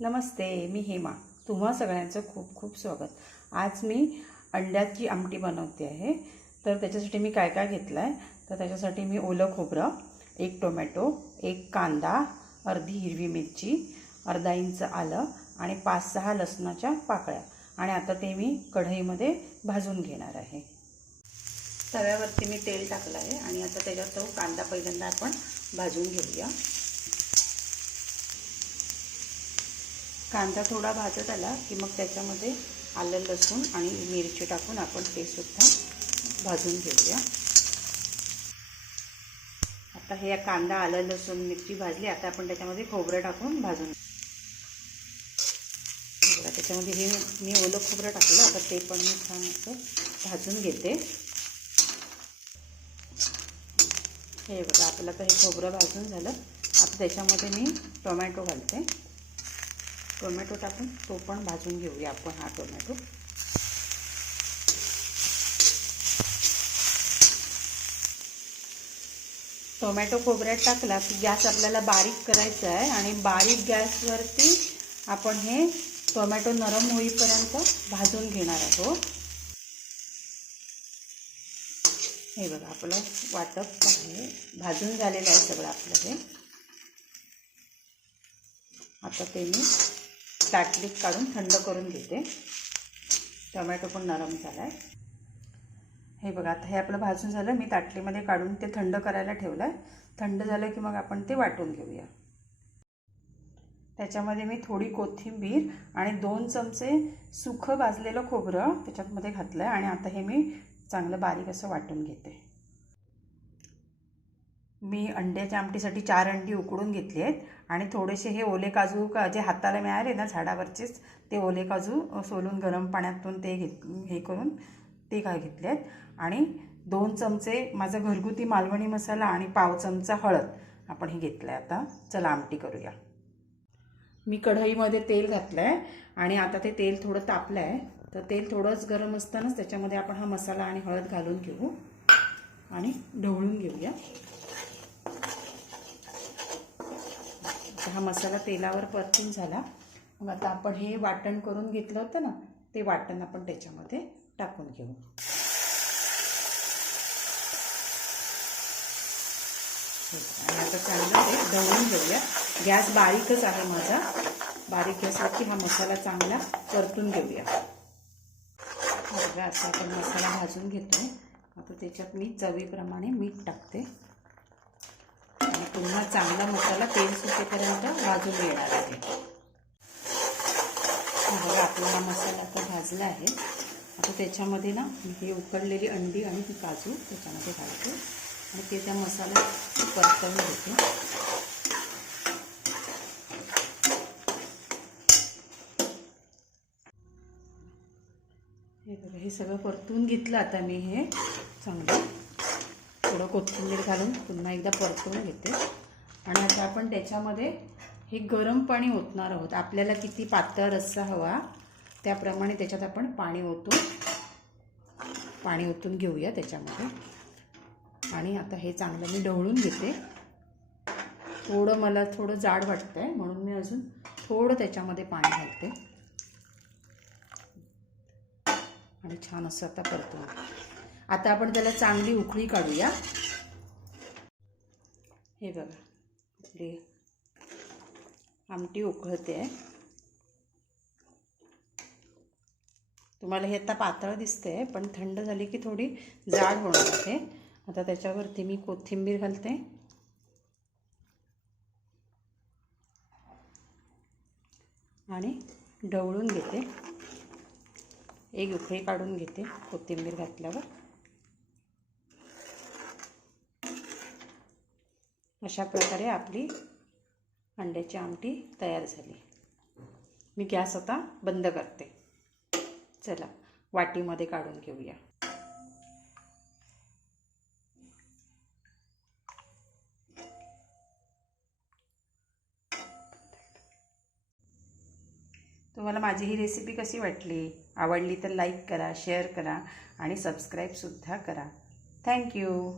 नमस्ते, मी हेमा. तुम्हा सगळ्यांचं खूप खूप स्वागत. आज मी अंड्याची आमटी बनवते आहे. तर त्याच्यासाठी मी काय काय घेतलं आहे, तर त्याच्यासाठी मी ओलं खोबरं, एक टोमॅटो, एक कांदा, अर्धी हिरवी मिरची, अर्धा इंच आलं आणि 5-6 लसणाच्या पाकळ्या. आणि आता ते मी कढईमध्ये भाजून घेणार आहे. तव्यावरती मी तेल टाकलं आहे आणि आता त्याच्यात तो कांदा पहिल्यांदा आपण भाजून घेऊया. कांदा थोडा भाजत आला की मग त्याच्यामध्ये आलं लसूण आणि मिरची टाकून आपण ते सुद्धा भाजून घेऊया. आता हे कांदा आलं लसूण मिरची भाजली. आता आपण त्याच्यामध्ये खोबरं टाकून भाजून बघा. त्याच्यामध्ये हे मी ओलं खोबरं टाकलं. आता ते पण मी छान असं भाजून घेते. हे बघा, आपलं आता हे खोबरं भाजून झालं. आता त्याच्यामध्ये मी टोमॅटो घालते. टोमॅटो टाकून तो पण भाजून घेऊया आपण. हा टोमॅटो खोबऱ्यात टाकला की गॅस आपल्याला बारीक करायचा आहे आणि बारीक गॅसवरती आपण हे टोमॅटो नरम होईपर्यंत भाजून घेणार आहोत. हे बघा, आपलं वाटप आहे भाजून झालेलं आहे सगळं आपलं हे. आता ते मी ताटलीत काढून थंड करून घेते. टोमॅटो पण नरम झाला आहे. हे बघा, आता हे आपलं भाजून झालं. मी ताटलीमध्ये काढून ते थंड करायला ठेवलं आहे. थंड झालं की मग आपण ते वाटून घेऊया. त्याच्यामध्ये मी थोडी कोथिंबीर आणि 2 चमचे सुकं भाजलेलं खोबरं त्याच्यामध्ये घातलं आहे आणि आता हे मी चांगलं बारीक असं वाटून घेते. मी अंड्याच्या आमटीसाठी 4 अंडी उकडून घेतली आहेत आणि थोडेसे हे ओले काजू जे हाताला मिळाले ना झाडावरचेच, ते ओले काजू सोलून गरम पाण्यातून ते हे करून ते काय घेतले आहेत. आणि 2 चमचे माझा घरगुती मालवणी मसाला आणि पाव चमचा हळद आपण हे घेतलं आहे. आता चला आमटी करूया. मी कढईमध्ये तेल घातलं आहे आणि आता ते तेल थोडं तापलं आहे. तर तेल थोडंच गरम असतानाच त्याच्यामध्ये आपण हा मसाला आणि हळद घालून घेऊ आणि ढवळून घेऊया. हा मसाला तेलावर परतून झाला. मग आता आपण हे वाटण करून घेतलं होतं ना, ते वाटण आपण त्याच्यामध्ये टाकून घेऊ. आणि आता चांगलं ते ढवळून घेऊया. गॅस बारीकच आहे माझा. बारीक गॅसवरती हा मसाला चांगला परतून घेऊया. बघा, असा आपण मसाला भाजून घेतो. आता त्याच्यात मी चवीप्रमाणे मीठ टाकते आणि पुन्हा चांगला मसाला तेल सुटेपर्यंत भाजून घेणार आहे. बघा, आपला हा मसाला आता भाजला आहे. आता त्याच्यामध्ये ना हे उकडलेली अंडी आणि ती काजू त्याच्यामध्ये घालते आणि ते त्या मसाल्यात परतवून घेते. हे बघा, हे सगळं परतून घेतलं. आता मी हे चांगलं थोडं कोथिंबीर घालून पुन्हा एकदा परतवून घेते आणि आता आपण त्याच्यामध्ये हे गरम पाणी ओतणार आहोत. आपल्याला किती पातळ रस्सा हवा त्याप्रमाणे त्याच्यात आपण पाणी ओतून घेऊया त्याच्यामध्ये. आणि आता हे चांगलं मी ढवळून घेते. मला थोडं जाड वाटतं आहे म्हणून मी अजून थोडं त्याच्यामध्ये पाणी घालते आणि छान असं आता परतून. आता आपण त्याला चांगली उकळी काढूया. हे बघा, आपली आमटी उकळते आहे. तुम्हाला हे आता पातळ दिसते पण थंड झाली की थोडी जाड होणार आहे. आता त्याच्यावरती मी कोथिंबीर घालते आणि ढवळून घेते. एक उकळी काढून घेते कोथिंबीर घातल्यावर. अशा प्रकारे आपली अंड्याची आमटी तयार झाली. मी गॅस आता बंद करते. चला वाटीमध्ये काढून घेऊया. तुम्हाला माझी ही रेसिपी कशी वाटली? आवडली तर लाईक करा, शेअर करा आणि सबस्क्राईबसुद्धा करा. थँक्यू.